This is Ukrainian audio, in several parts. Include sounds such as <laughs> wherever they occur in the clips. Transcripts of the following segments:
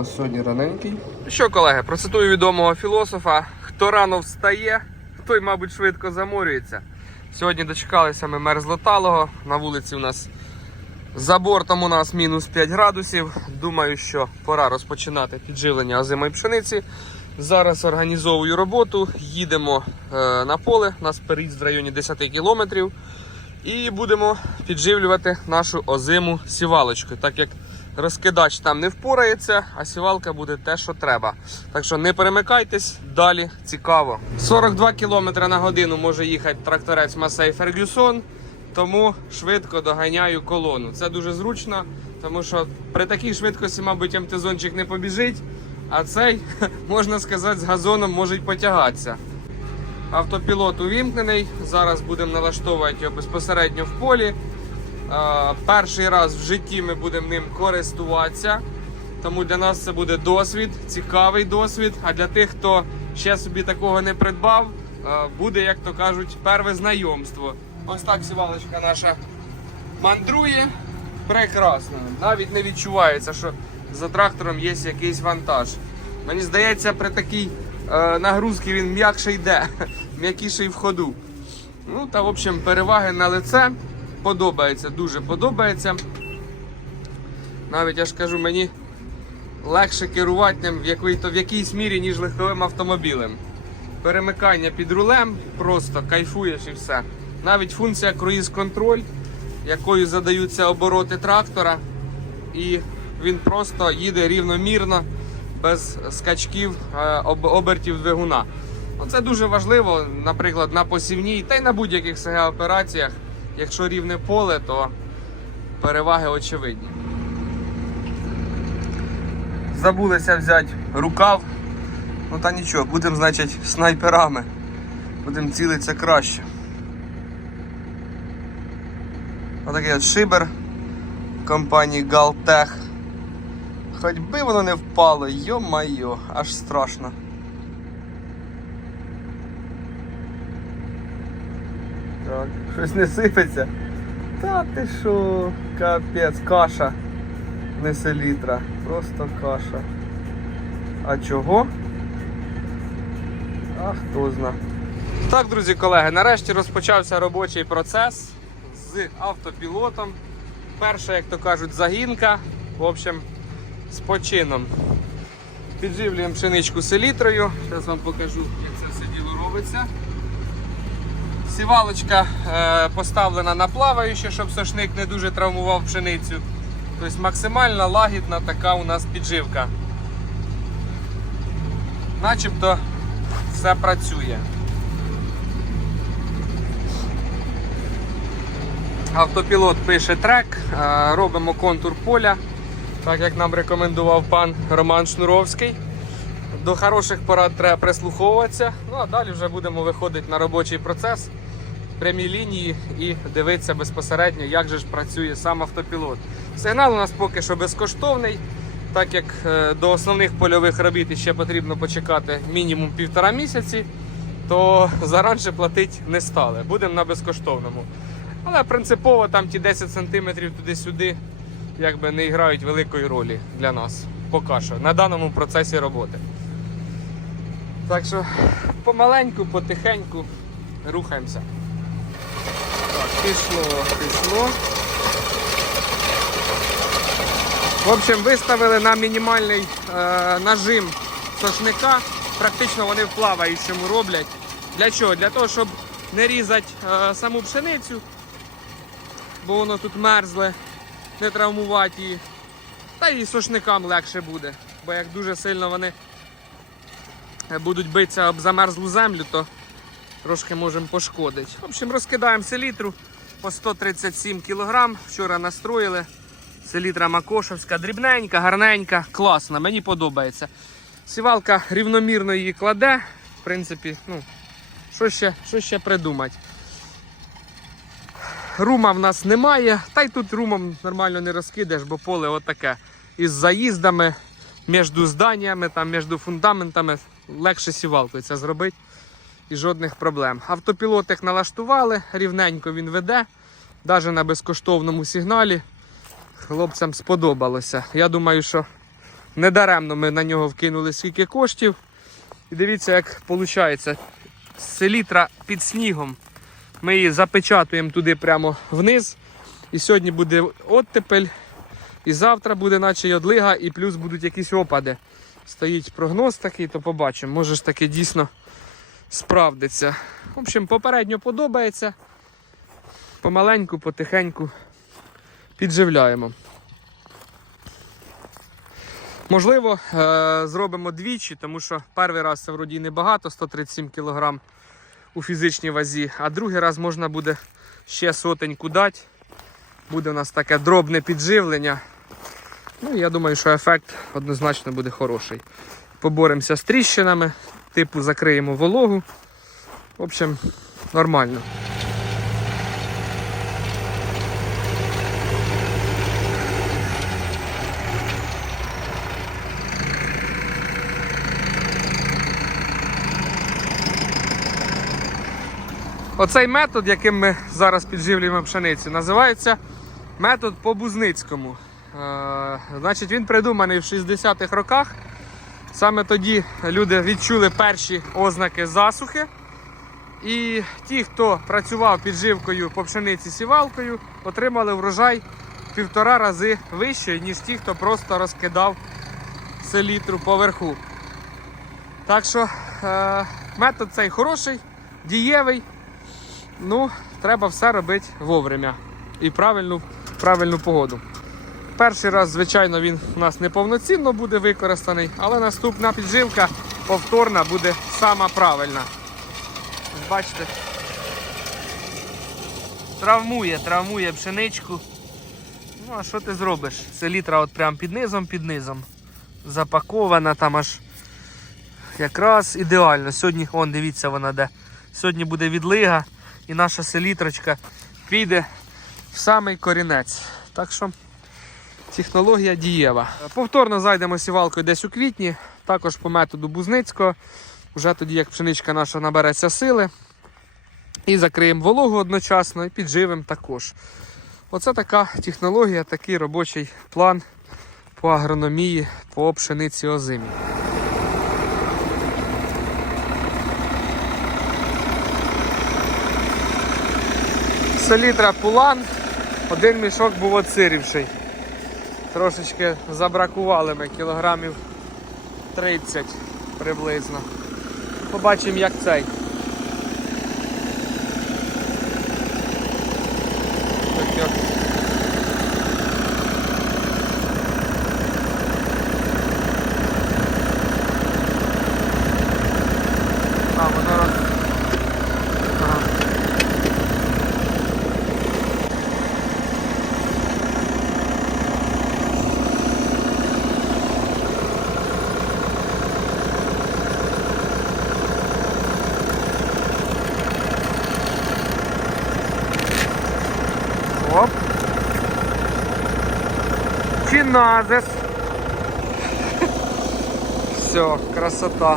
нас сьогодні раненький. Що, колеги, процитую відомого філософа: хто рано встає, той, мабуть, швидко заморюється. Сьогодні дочекалися ми мерзлоталого. На вулиці у нас за бортом у нас мінус 5 градусів. Думаю, що пора розпочинати підживлення озимої пшениці. Зараз організовую роботу, їдемо е, на поле, нас переїзд в районі 10 кілометрів. І будемо підживлювати нашу озиму сівалочкою, так як розкидач там не впорається, а сівалка буде те, що треба. Так що не перемикайтесь, далі цікаво. 42 км на годину може їхати тракторець Масей Фергюсон, тому швидко доганяю колону. Це дуже зручно, тому що при такій швидкості, мабуть, МТ-зончик не побіжить, а цей, <laughs> можна сказати, з газоном може й потягатися. Автопілот увімкнений. Зараз будемо налаштовувати його безпосередньо в полі. Е, Перший раз в житті ми будемо ним користуватися. Тому для нас це буде досвід, цікавий досвід. А для тих, хто ще собі такого не придбав, е, буде, як то кажуть, перше знайомство. Ось так сівалочка наша мандрує. Прекрасно. Навіть не відчувається, що за трактором є якийсь вантаж. Мені здається, при такій е, нагрузці він м'якше йде, <laughs> м'якіший в ходу. Ну та в общем переваги на лице. Подобається, дуже подобається. Навіть я ж кажу, мені легше керувати ним в, якій, в якійсь мірі, ніж легковим автомобілем. Перемикання під рулем, просто кайфуєш і все. Навіть функція круїз-контроль, якою задаються обороти трактора, і він просто їде рівномірно, без скачків е, об- обертів двигуна. Це дуже важливо, наприклад, на посівній та й на будь-яких СГ операціях. Якщо рівне поле, то переваги очевидні. Забулися взяти рукав. Ну та нічого, будемо, значить, снайперами. Будемо цілитися краще. Отакий от шибер компанії Галтех. Хоч би воно не впало, йо-майо, аж страшно. Щось не сипеться. Та ти що, капець, каша. Не селітра, просто каша. А чого? А хто зна. Так, друзі колеги, нарешті розпочався робочий процес з автопілотом. Перша, як то кажуть, загінка. В общем, з почином. Підживлюємо пшеничку селітрою. Зараз вам покажу, як це все діло робиться. Сівалочка е, поставлена на плаваюче, щоб сошник не дуже травмував пшеницю. Тобто максимально лагідна така у нас підживка. Начебто все працює. Автопілот пише трек, е, робимо контур поля, так як нам рекомендував пан Роман Шнуровський. До хороших порад треба прислуховуватися. Ну а далі вже будемо виходити на робочий процес, прямі лінії і дивитися безпосередньо, як же ж працює сам автопілот. Сигнал у нас поки що безкоштовний, так як е, до основних польових робіт ще потрібно почекати мінімум півтора місяці, то заранше платити не стали. Будемо на безкоштовному. Але принципово там ті 10 см туди-сюди якби не грають великої ролі для нас. Поки що, на даному процесі роботи. Так що помаленьку, потихеньку рухаємося. Пішло, пішло. В общем, виставили на мінімальний е, нажим сошника. Практично вони в плаваючому роблять. Для чого? Для того, щоб не різати е, саму пшеницю, бо воно тут мерзле, не травмувати її. Та і сошникам легше буде. Бо як дуже сильно вони е, будуть битися об замерзлу землю, то трошки можемо пошкодити. В общем, розкидаємо селітру по 137 кг. Вчора настроїли. Селітра Макошевська, дрібненька, гарненька, класна, мені подобається. Сівалка рівномірно її кладе. В принципі, ну, що ще, що ще придумати. Рума в нас немає, та й тут румом нормально не розкидеш, бо поле отаке. Із заїздами між зданнями, там, між фундаментами легше сівалкою це зробити і жодних проблем. Автопілотик налаштували, рівненько він веде, навіть на безкоштовному сигналі. Хлопцям сподобалося. Я думаю, що Недаремно ми на нього вкинули скільки коштів. І дивіться, як виходить. Селітра під снігом. Ми її запечатуємо туди прямо вниз. І сьогодні буде оттепель, і завтра буде наче одлига, і плюс будуть якісь опади. Стоїть прогноз такий, то побачимо. Може ж таки дійсно справдиться. В общем, попередньо подобається. Помаленьку, потихеньку підживляємо. Можливо, е, зробимо двічі, тому що перший раз це вроді небагато, 137 кг у фізичній вазі, а другий раз можна буде ще сотеньку дати. Буде у нас таке дробне підживлення. Ну, я думаю, що ефект однозначно буде хороший. Поборемося з тріщинами, типу закриємо вологу. В общем, нормально. Оцей метод, яким ми зараз підживлюємо пшеницю, називається метод по Бузницькому. Е, значить, він придуманий в 60-х роках. Саме тоді люди відчули перші ознаки засухи. І ті, хто працював підживкою по пшениці сівалкою, отримали врожай півтора рази вищий, ніж ті, хто просто розкидав селітру поверху. Так що е, метод цей хороший, дієвий. Ну, треба все робити вовремя і правильну, правильну погоду. Перший раз, звичайно, він у нас неповноцінно буде використаний, але наступна підживка повторна буде сама правильна. Бачите? Травмує, травмує пшеничку. Ну, а що ти зробиш? Селітра от прям під низом, під низом. Запакована там аж якраз ідеально. Сьогодні, он, дивіться, вона де. Сьогодні буде відлига і наша селітрочка піде в самий корінець. Так що технологія дієва. Повторно зайдемо сівалкою десь у квітні, також по методу Бузницького. Вже тоді, як пшеничка наша набереться сили. І закриємо вологу одночасно і підживимо також. Оце така технологія, такий робочий план по агрономії по пшениці озимі. Селітра пулан, один мішок був оцирівший. Трошечки забракували ми кілограмів 30 приблизно. Побачимо як цей. Так, як. А, воно роз... Ага. Оп. Чиназес. Все, красота.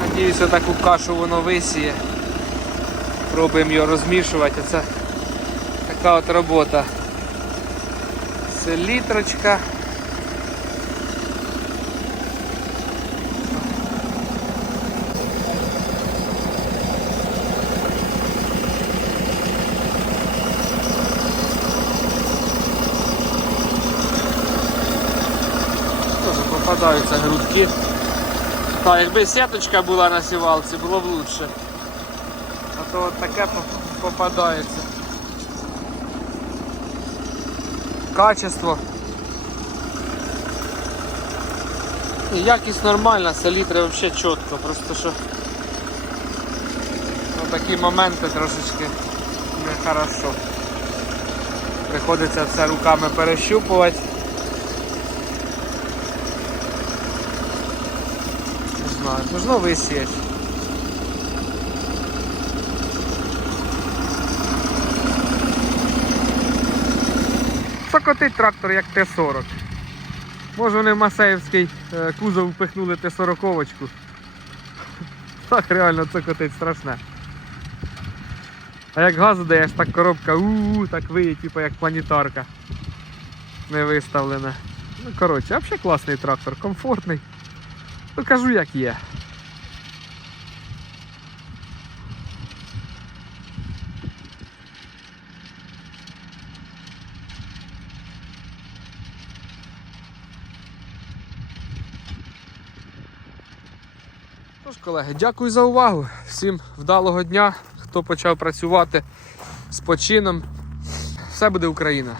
Надіюсь, таку кашу воно висіє. Пробуємо його розмішувати. Це така от робота. Селітрочка. Попадаються грудки. Так, якби сіточка була на сівалці, було б лучше. А то от таке попадається. Качество. І якість нормальна, селітри взагалі чітко, просто що такі моменти трошечки нехорошо. Приходиться все руками перещупувати. Знаю, можна висіяти. Закотить трактор як Т-40. Може вони в Масеївський е, кузов впихнули Т-40. Так реально це котить страшне. А як газу даєш, так коробка у так виє, типу як планетарка. Не виставлена. Ну, коротше, а взагалі класний трактор, комфортний. Ну кажу як є. Тож, колеги, дякую за увагу. Всім вдалого дня. Хто почав працювати з почином. Все буде Україна.